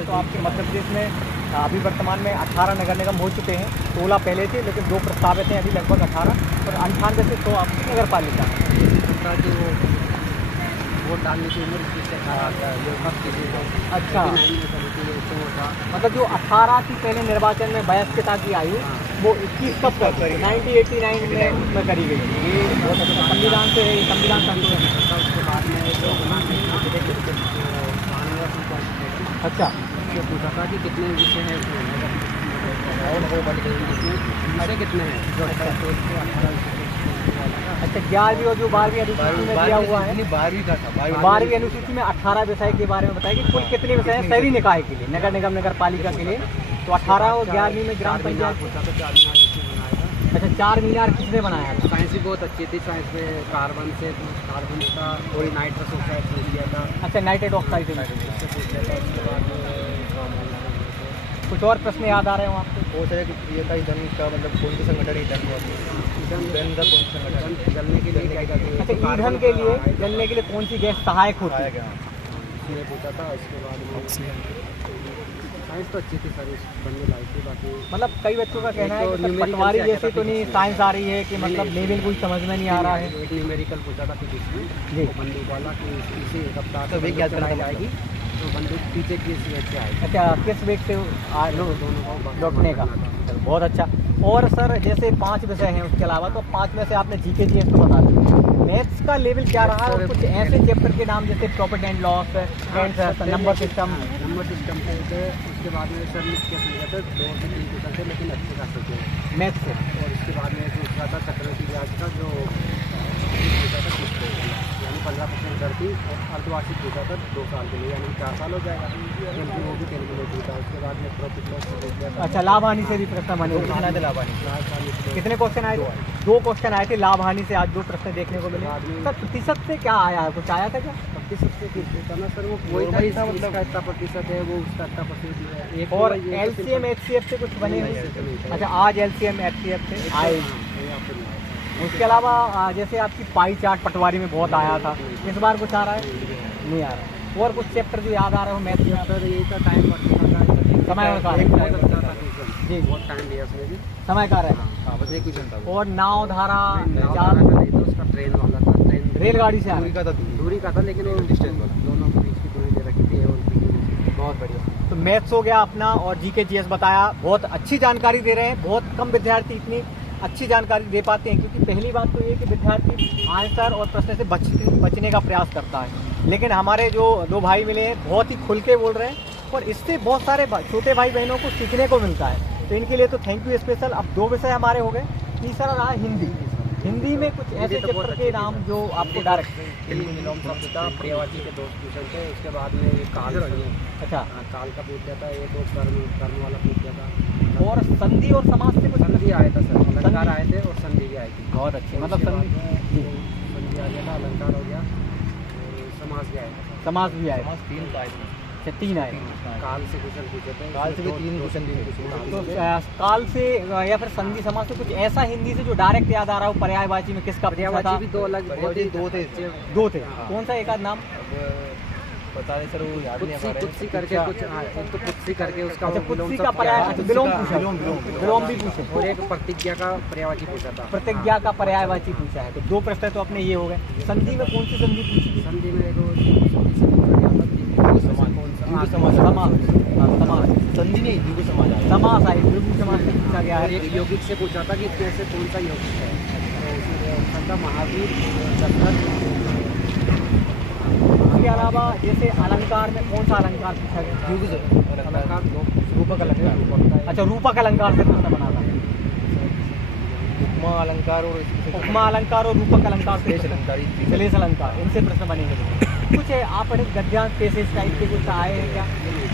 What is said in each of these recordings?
हैं तो आपके मध्य प्रदेश में अभी वर्तमान में 18 नगर निगम हो चुके हैं। 16 पहले थे लेकिन 2 प्रस्तावित हैं अभी, लगभग 18 और 98 से 100 आपकी नगर पालिका है। वोट डालने की उम्र 21 से 18। अच्छा, मतलब जो 18 की पहले निर्वाचन में वयस्कता की आयु वो 21 कब कर 1989 में करी गई। ये बहुत अच्छा संविधान से है, संविधान संशोधन है। उसके बाद में अच्छा, जो पूछा था कि कितने विषय हैं और वो बढ़ गई जिसमें विषय कितने हैं जो 18 अच्छा 11वीं और जो 12वीं अनुसूची में दिया हुआ है, 12वीं अनुसूची में 18 विषय के बारे में बताया कि कुल कितने विषय हैं शहरी निकाय के लिए, नगर निगम नगर पालिका के लिए। तो 18 और 11वीं में ग्राम पंचायत। अच्छा, 4 मीनार किसने बनाया था? साइंस भी बहुत अच्छी थी। साइंस में कार्बन का थोड़ी नाइट्रस ऑक्साइड से दिया था। अच्छा, नाइट्रेट ऑक्साइड से पूछ लिया था। उसके बाद कुछ और प्रश्न याद आ रहे हो आपको? वो है कि प्रियता ईंधन का मतलब कौन सा संगठन ईंधन हुआ ईंधन का कौन सा संगठन जलने के लिए क्या कहते हैं? अच्छा, ईंधन के लिए जलने के लिए कौन सी गैस सहायक होती है? उसने पूछा था। उसके बाद साइंस तो अच्छी थी सर, बनने लायक थी। बाकी मतलब कई बच्चों का कहना है कि पटवारी जैसे तो नहीं साइंस आ रही है कि मतलब लेवल कोई समझ में नहीं आ रहा है। एक न्यूमेरिकल पूछा था फिजिक्स में जी, बंदूक वाला कि इसी रफ्तार तो वेग याद करना जाएगी तो बंदूक पीछे की वेग से आएगी। अच्छा, किस वेग से दोनों को लौटने का? बहुत अच्छा। और सर जैसे 5 विषय हैं उसके अलावा, तो 5 में से आपने जीके जीएस तो बता दिया, मैथ्स का लेवल क्या रहा है? और कुछ ऐसे चैप्टर के नाम जैसे profit and loss, number system थे। उसके बाद में सर क्या समझा था 2 से 3 क्वेश्चन थे लेकिन अच्छे खासे थे मैथ्स से। और इसके बाद में दूसरा था चक्रवृद्धि ब्याज का जो पूछा था 30% यानी 15% दर थी और अर्धवार्षिक पूछा था 2 साल के लिए यानी 4 साल हो जाएगा। वो भी कैलकुलेट था। उसके बाद में प्रॉफिट लॉस हो गया था। अच्छा, लाभ हानि से भी प्रश्न बने हुए थे। कितने क्वेश्चन आए थे? 2 क्वेश्चन आए थे लाभ हानि से। आज 2 प्रश्न देखने को मिले। सर प्रतिशत से क्या आया है, कुछ आया था क्या? प्रतिशत से ना सर वो वही था मतलब का इतना प्रतिशत है, वो उसका इतना प्रतिशत है। और एलसीएम एचसीएफ से कुछ बने हुए? अच्छा, आज एलसीएम एचसीएफ से आए। उसके अलावा जैसे आपकी पाई चार्ट पटवारी में बहुत आया था, इस बार कुछ आ रहा है? नहीं आ रहा। और कुछ चैप्टर जो याद आ रहा हो मैथ में? सर यही था टाइम समय का जी, बहुत टाइम लिया उसने भी। समय का है। हाँ, बस एक क्वेश्चन था। और नाव धारा चार नहीं था उसका, ट्रेन वाला था। ट्रेन रेलगाड़ी से दूरी का था लेकिन वो डिस्टेंस वाला दोनों के बीच की दूरी दे रखी थी। और बहुत बढ़िया। तो मैथ्स हो गया अपना और जीके जीएस बताया। बहुत अच्छी जानकारी दे रहे हैं। बहुत कम विद्यार्थी इतनी अच्छी जानकारी दे पाते हैं, क्योंकि पहली बात तो ये कि विद्यार्थी आंसर और प्रश्न से बचने का प्रयास करता है। लेकिन हमारे जो 2 भाई मिले हैं बहुत ही खुल के बोल रहे हैं और इससे बहुत सारे छोटे भाई बहनों को सीखने को मिलता है। तो इनके लिए तो थैंक यू स्पेशल। अब 2 विषय हमारे हो गए। तीसरा रहा हिंदी। हिंदी में कुछ ऐसे चैप्टर के नाम जो आपको डायरेक्ट विलोम शब्द का पर्यायवाची के 2 क्वेश्चन थे। उसके बाद में ये काल। अच्छा, काल का पूछ दिया था। ये 2 कर्म वाला पूछ दिया था। और संधि और समास से कुछ संधि आया था सर, अलंकार आए थे और संधि भी आई थी। बहुत अच्छे, मतलब संधि आ गया था, अलंकार हो गया, समास भी आया था। समास भी आए। 3 आए। अच्छा, 3 आए। काल से क्वेश्चन पूछे थे। काल से भी 3 क्वेश्चन तो काल से या फिर संधि समास से कुछ ऐसा हिंदी से जो डायरेक्ट याद आ रहा हो पर्यायवाची में किसका? पर्यायवाची भी 2 अलग 2 थे। कौन सा एक आध नाम बता रहे सर? वो याद नहीं आ रहा है। कुत्सी करके कुछ तो कुत्सी करके उसका कुत्सी का पर्याय विलोम पूछा, विलोम भी पूछे। और एक प्रतिज्ञा का पर्यायवाची पूछा था। प्रतिज्ञा का पर्यायवाची पूछा है। तो 2 प्रश्न तो अपने ये हो गए। संधि में कौन सी संधि पूछी? संधि में संधि नहीं, द्विगु समाज आया। समास आई, द्विगु समास से पूछा गया है। एक यौगिक से पूछा था कि कैसे कौन सा यौगिक है। तो महावीर, दशरथ। इसके अलावा जैसे अलंकार में कौन सा अलंकार पूछा गया? अलंकार रूपक अलंकार। अच्छा, रूपक अलंकार से प्रश्न बना था। उपमा अलंकार और उपमा अलंकार और रूपक अलंकार से श्लेष अलंकार, इनसे प्रश्न बनेंगे। कुछ है आप गद्यांश पेशेज टाइप के कुछ आए हैं क्या?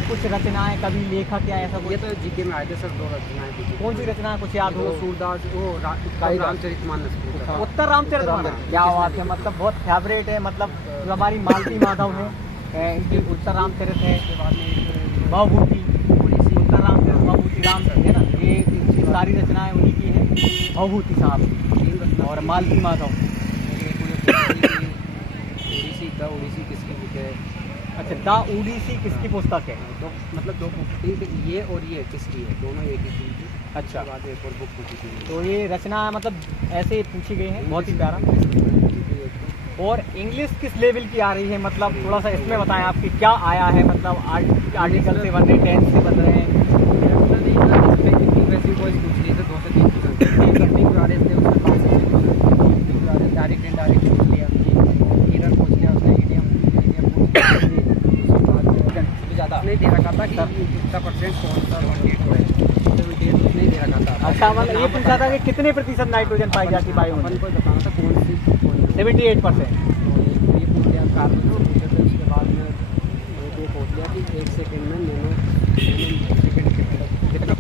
कुछ रचनाएं, कभी लेखक या ऐसा? ये तो जीके में आए थे सर 2 रचनाएं थी। कौन सी रचना कुछ याद हो? सूरदास, वो रामचरितमानस। उत्तर रामचरितमानस, क्या बात है। मतलब बहुत फेवरेट है। मतलब जो हमारी मालती माधव है इनकी उत्तर रामचरित है। भवभूति, उत्तर रामचरित भवभूति राम है ना, ये सारी रचनाएं उन्हीं की हैं। भवभूति साहब और मालती माधव। उड़ीसी किसकी बुक है? अच्छा, द ओडिसी किसकी पुस्तक है? तो मतलब दो पुस्तक, ये और ये किसकी है, दोनों एक ही चीज़ की। अच्छा, उसके बाद एक और बुक पूछी थी। तो ये रचना मतलब ऐसे पूछी गई है, बहुत ही प्यारा। और इंग्लिश किस लेवल की आ रही है, मतलब थोड़ा सा इसमें बताएं आपकी क्या आया है, मतलब आर्टिकल से बन रहे, टेंस से बन रहे हैं। वैसे वॉइस पूछ रही थी 2 से 3 करने के वाले थे, उसमें 5 से डायरेक्ट इनडायरेक्ट पूछ लिया, इरर पूछ लिया उसने, इडियम पूछ लिया। ज़्यादा नहीं दे रखा था कि कितना परसेंट कौन सा है, नहीं दे रखा था। अच्छा, मतलब ये पूछा था कि कितने प्रतिशत नाइट्रोजन पाई जाती है वायु में? अपन को बताना था कौन सी 78%। तो ये पूछ लिया कार्बन से पूछे थे। उसके बाद में ये पूछ लिया कि 1 सेकंड में नैनो सेकंड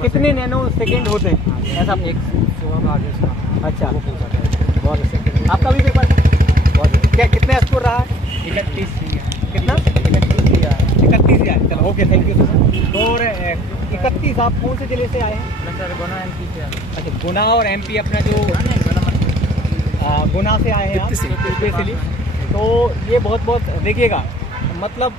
कितने नैनो सेकेंड होते हैं, ऐसा? 116 आगे उसका। अच्छा, वो पूछा था। बहुत अच्छा। आपका भी पेपर बहुत क्या, कितने स्कोर रहा है? 31 कितना? 31 दिया। 31 ही आए। चलो, ओके, थैंक यू सर। तो और 31 आप कौन से जिले से आए हैं? सर गुना एमपी से। अच्छा, गुना और एमपी अपना जो गुना से आए हैं आप स्पेशली। तो ये बहुत देखिएगा, मतलब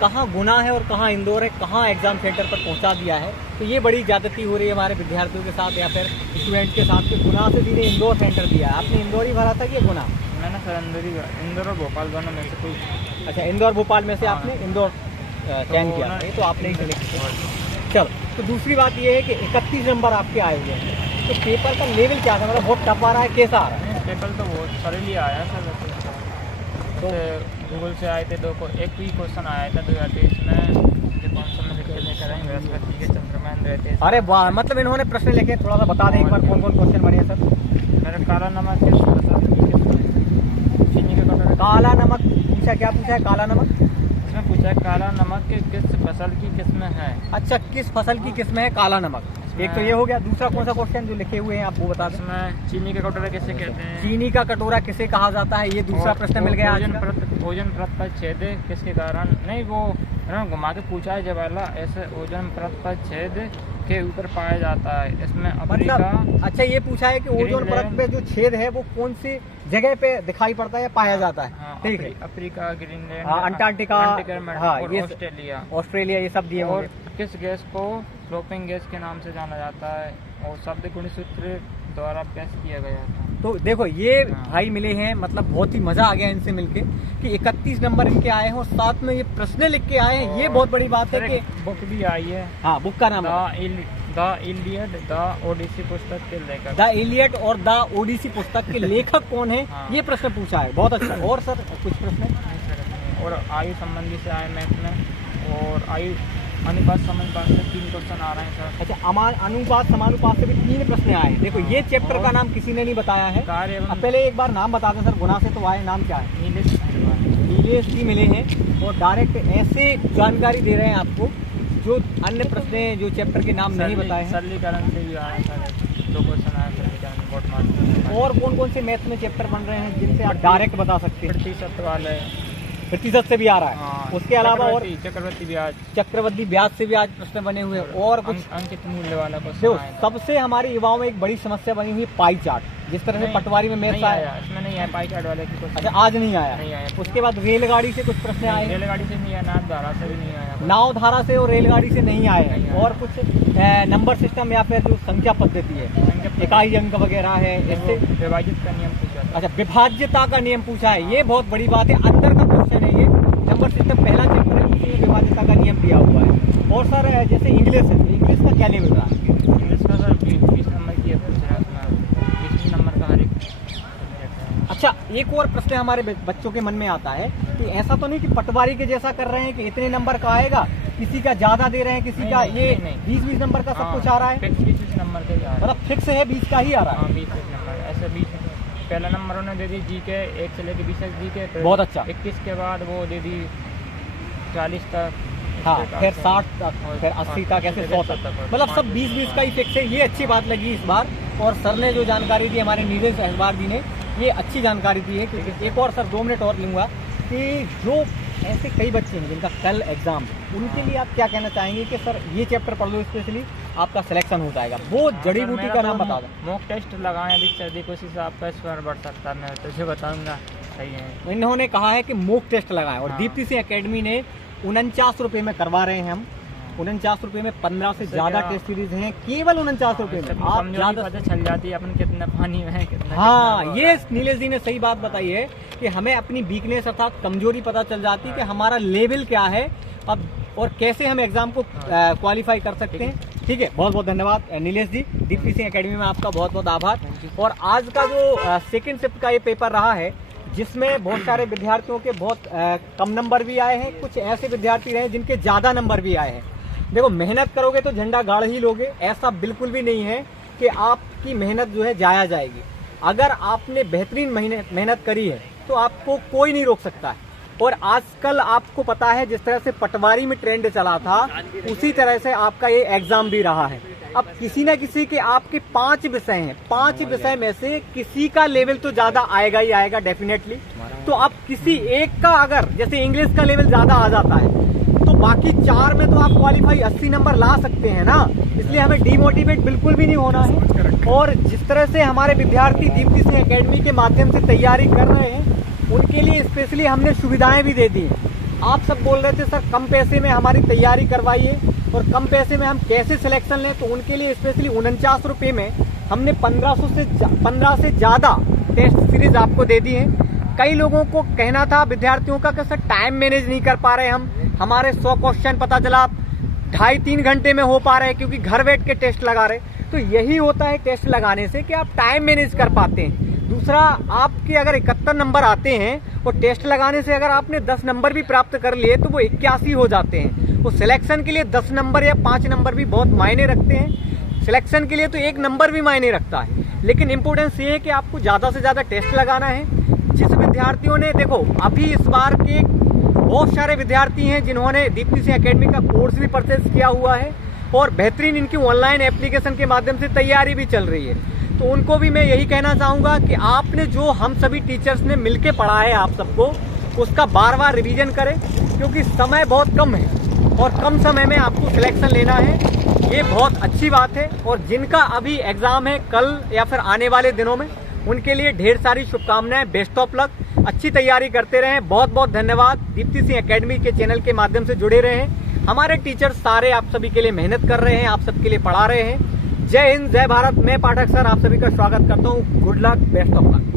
कहाँ गुना है और कहाँ इंदौर है, कहाँ एग्ज़ाम सेंटर पर पहुंचा दिया है। तो ये बड़ी ज़्यादती हो रही है हमारे विद्यार्थियों के साथ या फिर स्टूडेंट के साथ कि गुना से सीधे इंदौर सेंटर दिया है। आपने इंदौर ही भरा था कि गुना? मैंने सर इंदौर और भोपाल दोनों में से कोई। अच्छा, इंदौर भोपाल में से आपने इंदौर चयन किया था, ये तो आपने ही सेलेक्ट किया। चलो, तो दूसरी बात ये है कि 31 नंबर आपके आए हुए हैं, तो पेपर का लेवल क्या था, मतलब बहुत टफ आ रहा है, कैसा आ रहा है? पेपर तो बहुत सरल ही आया सर वैसे। तो गूगल से आए थे एक ही क्वेश्चन आया था 2023 में, जो 500 में लिख के लेकर आए, बृहस्पति के चंद्रमान रहते। अरे वाह, मतलब इन्होंने प्रश्न लिखे, थोड़ा सा बता दें एक बार कौन कौन क्वेश्चन बने हैं सर? मेरा काला नमक किस फसल की किस्म है? चीनी के कटोरे। काला नमक पूछा, क्या पूछा है? काला नमक इसमें पूछा है काला नमक किस फसल की किस्म है? अच्छा, किस फसल की किस्म है काला नमक? एक तो ये हो गया। दूसरा कौन सा क्वेश्चन जो लिखे हुए हैं आप वो बता दें? इसमें चीनी के कटोरे किसे कहते हैं? चीनी का कटोरा किसे कहा जाता है, ये दूसरा प्रश्न मिल गया। ओजन परत का छेद किसके कारण, नहीं वो घुमा के पूछा है जब वाला, ऐसे ओजन परत का छेद के ऊपर पाया जाता है। इसमें अफ्रीका। मतलब अच्छा, ये पूछा है कि ओजोन परत पे जो छेद है वो कौन सी जगह पे दिखाई पड़ता है या पाया जाता है? ठीक है, अफ्रीका, ग्रीनलैंड, अंटार्कटिका, हाँ, ये ऑस्ट्रेलिया, ये सब दिए और होंगे। किस गैस को फ्लोपिंग गैस के नाम से जाना जाता है और शब्द गुणित सूत्र द्वारा पेश किया गया था? तो देखो, ये भाई मिले हैं, मतलब बहुत ही मजा आ गया इनसे मिलके कि 31 नंबर इनके आए हैं और साथ में ये प्रश्न लिख के आए हैं। ये बहुत बड़ी बात है कि बुक भी आई है। हाँ, बुक का नाम द इलियड द ओडिसी पुस्तक के लेखक। द इलियड और द ओडिसी पुस्तक के लेखक कौन है, ये प्रश्न पूछा है। बहुत अच्छा। और सर कुछ प्रश्न? और आयु संबंधी से आए मैथ में, और आयु अनुपात समानुपात से 3 क्वेश्चन आ रहे हैं सर। अच्छा, अनुपात समानुपात से भी 3 प्रश्न आए हैं। देखो, ये चैप्टर का नाम किसी ने नहीं बताया है। अब पहले एक बार नाम बता दें सर, गुना से तो आए, नाम क्या है? नीलेश जी मिले हैं और डायरेक्ट ऐसे जानकारी दे रहे हैं आपको जो अन्य प्रश्न जो चैप्टर के नाम नहीं बताए हैं। सरलीकरण से भी आया सर, 2 क्वेश्चन आए सरलीकरण, बहुत मार्क्स। और कौन कौन से मैथ में चैप्टर बन रहे हैं जिनसे आप डायरेक्ट बता सकते हैं? प्रतिशत वाले, प्रतिशत से भी आ रहा है। हाँ, उसके अलावा और चक्रवर्ती ब्याज से भी आज प्रश्न बने हुए हैं। और कुछ अंकित मूल्य वाला देखो, क्वेश्चन। सबसे हमारे युवाओं में एक बड़ी समस्या बनी हुई है पाई चार्ट। जिस तरह से पटवारी में मैथ्स आया, इसमें नहीं आया पाई चार्ट वाले की क्वेश्चन। अच्छा, आज नहीं आया। उसके बाद रेलगाड़ी से कुछ प्रश्न आए, रेलगाड़ी से नहीं आया, नावधारा से भी नहीं आया, नावधारा से और रेलगाड़ी से नहीं आए हैं। और कुछ नंबर सिस्टम या फिर जो संख्या पद्धति है, इकाई अंक वगैरह है, इससे विभाजित का नियम पूछा। अच्छा, विभाज्यता का नियम पूछा है। ये बहुत बड़ी बात है, अंदर का क्वेश्चन है ये। नंबर सिस्टम पहला चैप्टर है, उसमें विभाज्यता का नियम दिया हुआ है। और सर जैसे इंग्लिश है, इंग्लिश का क्या लेवल रहा है? इंग्लिश का सर 20 नंबर की पूछ रहा है, उसमें 20 नंबर का हर एक। अच्छा, एक और प्रश्न हमारे बच्चों के मन में आता है कि ऐसा तो नहीं कि पटवारी के जैसा कर रहे हैं कि इतने नंबर का आएगा, किसी का ज्यादा दे रहे हैं, किसी का ये 20-20 नंबर का सब कुछ आ रहा है? 20 नंबर का ही आ रहा है, मतलब फिक्स है 20 का ही आ रहा है। 20 नंबर ऐसे 20। पहला नंबर उन्होंने दे दी जी के 1 से लेकर 20 तक जी के। बहुत अच्छा। 21 के बाद वो दे दी 40 तक, हाँ, फिर 60 तक, फिर 80 तक, ऐसे 100 तक, मतलब सब 20-20 का ही फिक्स है। ये अच्छी बात लगी इस बार। और सर ने जो जानकारी दी, हमारे नीरज अहबार जी ने, ये अच्छी जानकारी दी है। क्योंकि एक और सर 2 मिनट और लूँगा कि जो ऐसे कई बच्चे हैं जिनका कल एग्जाम, उनके लिए आप क्या कहना चाहेंगे कि सर ये चैप्टर पढ़ लो, स्पेशली आपका सिलेक्शन हो जाएगा? वो जड़ी बूटी का नाम बता दो। मॉक टेस्ट लगाएं अधिक से अधिक, उसी से आपका स्कोर बढ़ सकता है। मैं तुझे बताऊंगा सही है। इन्होंने कहा है कि मॉक टेस्ट लगाएं और हाँ। दीप्ति सिंह एकेडमी ने 49 रुपए में करवा रहे हैं हम। 49 रुपए में 15 से ज्यादा टेस्ट सीरीज हैं, केवल 49 रुपए में। आप कमजोरी ज्यादा पता चल जाती है अपन कितने पानी में है, कितना हाँ, कितना ये नीलेश जी ने सही बात बताई है कि हमें अपनी वीकनेस अर्थात कमजोरी पता चल जाती है कि हमारा लेवल क्या है अब और कैसे हम एग्जाम को क्वालिफाई कर सकते हैं। ठीक है, बहुत बहुत धन्यवाद नीलेश जी। दीप्ति सिंह एकेडमी में आपका बहुत बहुत आभार। और आज का जो सेकंड शिफ्ट का ये पेपर रहा है जिसमें बहुत सारे विद्यार्थियों के बहुत कम नंबर भी आए हैं, कुछ ऐसे विद्यार्थी रहे जिनके ज्यादा नंबर भी आए हैं। देखो, मेहनत करोगे तो झंडा गाड़ ही लोगे, ऐसा बिल्कुल भी नहीं है कि आपकी मेहनत जो है जाया जाएगी। अगर आपने बेहतरीन मेहनत करी है तो आपको कोई नहीं रोक सकता है। और आजकल आपको पता है जिस तरह से पटवारी में ट्रेंड चला था उसी तरह से आपका ये एग्जाम भी रहा है। अब किसी न किसी के आपके 5 विषय हैं, 5 विषय में से किसी का लेवल तो ज्यादा आएगा ही आएगा डेफिनेटली। तो अब किसी एक का अगर जैसे इंग्लिश का लेवल ज्यादा आ जाता है तो बाकी 4 में तो आप क्वालिफाई 80 नंबर ला सकते हैं ना। इसलिए हमें डिमोटिवेट बिल्कुल भी नहीं होना है। और जिस तरह से हमारे विद्यार्थी दीप्ति सिंह एकेडमी के माध्यम से तैयारी कर रहे हैं उनके लिए स्पेशली हमने सुविधाएं भी दे दी हैं। आप सब बोल रहे थे सर कम पैसे में हमारी तैयारी करवाइए और कम पैसे में हम कैसे सिलेक्शन लें, तो उनके लिए स्पेशली 49 रुपए में हमने 15 से ज्यादा टेस्ट सीरीज आपको दे दी है। कई लोगों को कहना था विद्यार्थियों का कि सर टाइम मैनेज नहीं कर पा रहे हम, हमारे 100 क्वेश्चन पता चला 2.5-3 घंटे में हो पा रहे हैं क्योंकि घर बैठ के टेस्ट लगा रहे। तो यही होता है टेस्ट लगाने से कि आप टाइम मैनेज कर पाते हैं। दूसरा, आपके अगर 71 नंबर आते हैं और टेस्ट लगाने से अगर आपने 10 नंबर भी प्राप्त कर लिए तो वो 81 हो जाते हैं। तो सिलेक्शन के लिए 10 नंबर या 5 नंबर भी बहुत मायने रखते हैं। सिलेक्शन के लिए तो 1 नंबर भी मायने रखता है, लेकिन इम्पोर्टेंस ये है कि आपको ज़्यादा से ज़्यादा टेस्ट लगाना है। जिस विद्यार्थियों ने देखो अभी इस बार के बहुत सारे विद्यार्थी हैं जिन्होंने दीप्ति सिंह एकेडमी का कोर्स भी परचेज किया हुआ है और बेहतरीन इनकी ऑनलाइन एप्लीकेशन के माध्यम से तैयारी भी चल रही है। तो उनको भी मैं यही कहना चाहूँगा कि आपने जो हम सभी टीचर्स ने मिलके पढ़ा है आप सबको, उसका बार बार रिवीजन करें क्योंकि समय बहुत कम है और कम समय में आपको सिलेक्शन लेना है। ये बहुत अच्छी बात है। और जिनका अभी एग्ज़ाम है कल या फिर आने वाले दिनों में, उनके लिए ढेर सारी शुभकामनाएं, बेस्ट ऑफ लक, अच्छी तैयारी करते रहें। बहुत बहुत धन्यवाद। दीप्ति सिंह एकेडमी के चैनल के माध्यम से जुड़े रहें। हमारे टीचर्स सारे आप सभी के लिए मेहनत कर रहे हैं, आप सबके लिए पढ़ा रहे हैं। जय हिंद, जय भारत। मैं पाठक सर आप सभी का स्वागत करता हूँ। Good luck, best of luck.